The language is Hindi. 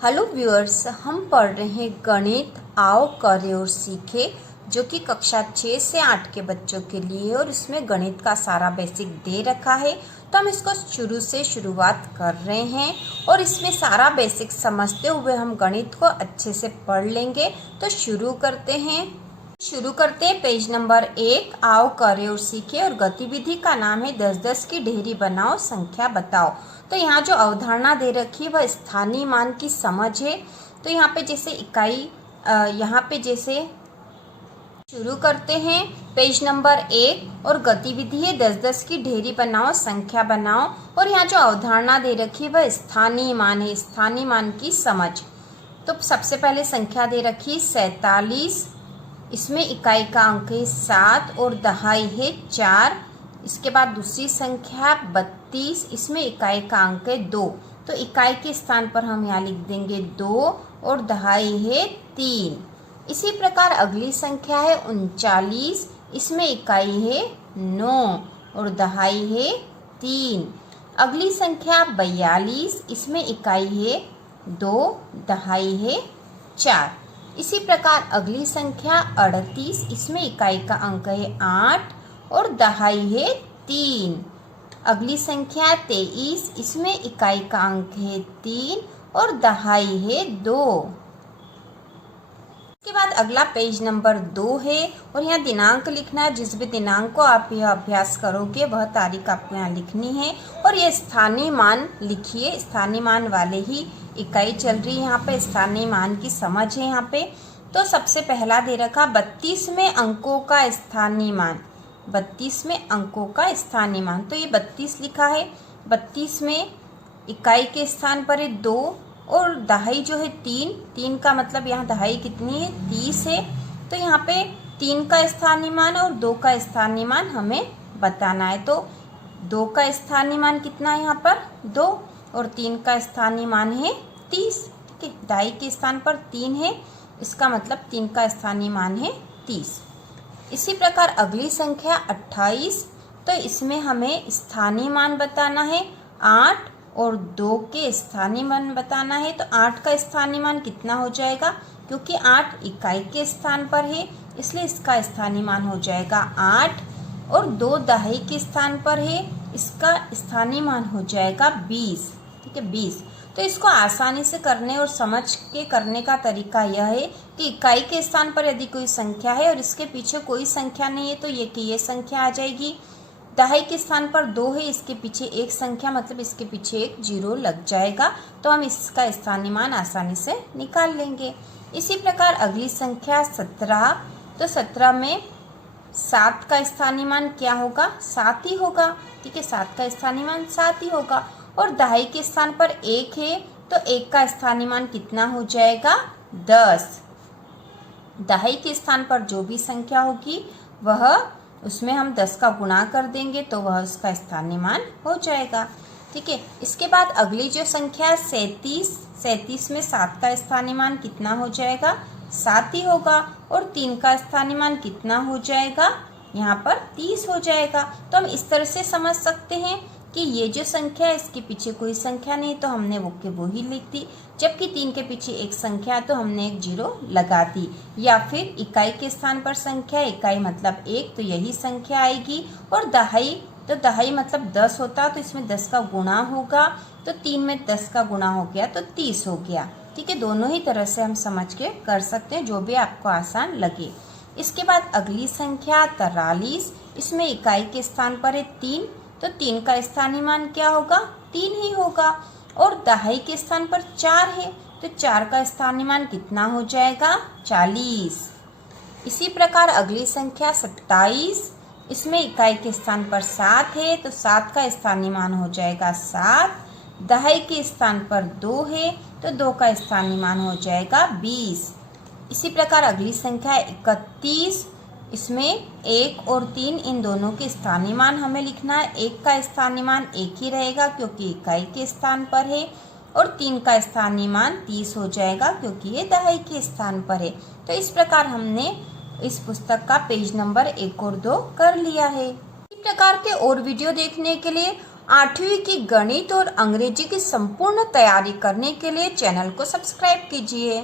हेलो व्यूअर्स, हम पढ़ रहे हैं गणित आओ करें और सीखे, जो कि कक्षा 6 से 8 के बच्चों के लिए है और इसमें गणित का सारा बेसिक दे रखा है। तो हम इसको शुरू से शुरुआत कर रहे हैं और इसमें सारा बेसिक समझते हुए हम गणित को अच्छे से पढ़ लेंगे। तो शुरू करते हैं पेज नंबर 1, आओ करें और सीखे, और गतिविधि का नाम है 10-10 की ढेरी बनाओ, संख्या बताओ। तो यहाँ जो अवधारणा दे रखी है वह स्थानीय मान की समझ है। तो यहाँ पे जैसे इकाई, यहाँ पे जैसे शुरू करते हैं पेज नंबर 1, और गतिविधि है 10-10 की ढेरी बनाओ, संख्या बनाओ। और यहाँ जो अवधारणा दे रखी है वह स्थानीय मान है, स्थानीय मान की समझ। तो सबसे पहले संख्या दे रखी है 47, इसमें इकाई का अंक है 7 और दहाई है 4। इसके बाद दूसरी संख्या 32, इसमें इकाई का अंक है 2। तो इकाई के स्थान पर हम यहाँ लिख देंगे 2 और दहाई है 3। इसी प्रकार अगली संख्या है 39, इसमें इकाई है 9 और दहाई है 3। अगली संख्या 42, इसमें इकाई है 2, दहाई है 4। इसी प्रकार अगली संख्या 38, इसमें इकाई का अंक है 8 और दहाई है 3। अगली संख्या 23, इसमें इकाई का अंक है 3 और दहाई है 2। इसके बाद अगला पेज नंबर 2 है और यहाँ दिनांक लिखना है। जिस भी दिनांक को आप यह अभ्यास करोगे वह तारीख आपको यहाँ लिखनी है। और ये स्थानीय मान लिखिए, स्थानीय मान वाले ही इकाई चल रही है यहाँ पे, स्थानीय मान की समझ है यहाँ पे। तो सबसे पहला दे रखा 32 में अंकों का स्थानीय मान, 32 में अंकों का स्थानीय मान। तो ये 32 लिखा है, 32 में इकाई के स्थान पर है 2 और दहाई जो है 3। 3 का मतलब यहाँ दहाई कितनी है, 30 है। तो यहाँ पे 3 का स्थानीय मान और 2 का स्थानीय मान हमें बताना है। तो 2 का स्थानीय मान कितना है यहाँ पर, 2, और 3 का स्थानीय मान है 30। ठीक है, दहाई के स्थान पर 3 है, इसका मतलब 3 का स्थानीय मान है 30। इसी प्रकार अगली संख्या 28, तो इसमें हमें स्थानीय मान बताना है 8 और 2 के स्थानीय मान बताना है। तो 8 का स्थानीय मान कितना हो जाएगा, क्योंकि 8 इकाई के स्थान पर है इसलिए इसका स्थानीय मान हो जाएगा 8, और 2 दहाई के स्थान पर है, इसका स्थानीय मान हो जाएगा 20। ठीक है, 20। तो इसको आसानी से करने और समझ के करने का तरीका यह है कि इकाई के स्थान पर यदि कोई संख्या है और इसके पीछे कोई संख्या नहीं है तो ये संख्या आ जाएगी। दहाई के स्थान पर 2 है, इसके पीछे एक संख्या, मतलब इसके पीछे एक 0 लग जाएगा। तो हम इसका स्थानीय मान आसानी से निकाल लेंगे। इसी प्रकार अगली संख्या 17, तो 17 में 7 का स्थानीय मान क्या होगा, 7 ही होगा। ठीक है, 7 का स्थानीय मान 7 ही होगा। और दहाई के स्थान पर 1 है तो 1 का स्थानीय मान कितना हो जाएगा, 10। दहाई के स्थान पर जो भी संख्या होगी वह, उसमें हम 10 का गुणा कर देंगे तो वह उसका स्थानीय मान हो जाएगा। ठीक है, इसके बाद अगली जो संख्या 37 में 7 का स्थानीय मान कितना हो जाएगा, 7 ही होगा। और 3 का स्थानीय मान कितना हो जाएगा, यहाँ पर 30 हो जाएगा। तो हम इस तरह से समझ सकते हैं कि ये जो संख्या है इसके पीछे कोई संख्या नहीं तो हमने वो ही लिख दी, जबकि 3 के पीछे एक संख्या तो हमने एक 0 लगा दी। या फिर इकाई के स्थान पर संख्या, इकाई मतलब 1, तो यही संख्या आएगी। और दहाई, तो दहाई मतलब 10 होता तो इसमें 10 का गुणा होगा, तो 3 में 10 का गुणा हो गया तो 30 हो गया। ठीक है, दोनों ही तरह से हम समझ के कर सकते हैं, जो भी आपको आसान लगे। इसके बाद अगली संख्या 43, इसमें इकाई के स्थान पर है 3, तो 3 का स्थानीय मान क्या होगा, 3 ही होगा। और दहाई के स्थान पर 4 है तो 4 का स्थानीय मान कितना हो जाएगा, 40। इसी प्रकार अगली संख्या 27, इसमें इकाई के स्थान पर 7 है तो 7 का स्थानीय मान हो जाएगा 7। दहाई के स्थान पर 2 है तो 2 का स्थानीय मान हो जाएगा 20। इसी प्रकार अगली संख्या 31, इसमें 1 और 3 इन दोनों के स्थानीय मान हमें लिखना है। 1 का स्थानीय मान 1 ही रहेगा क्योंकि इकाई के स्थान पर है, और 3 का स्थानीय मान 30 हो जाएगा क्योंकि ये दहाई के स्थान पर है। तो इस प्रकार हमने इस पुस्तक का पेज नंबर 1 और 2 कर लिया है। इस प्रकार के और वीडियो देखने के लिए 8वीं की गणित और अंग्रेजी की संपूर्ण तैयारी करने के लिए चैनल को सब्सक्राइब कीजिए।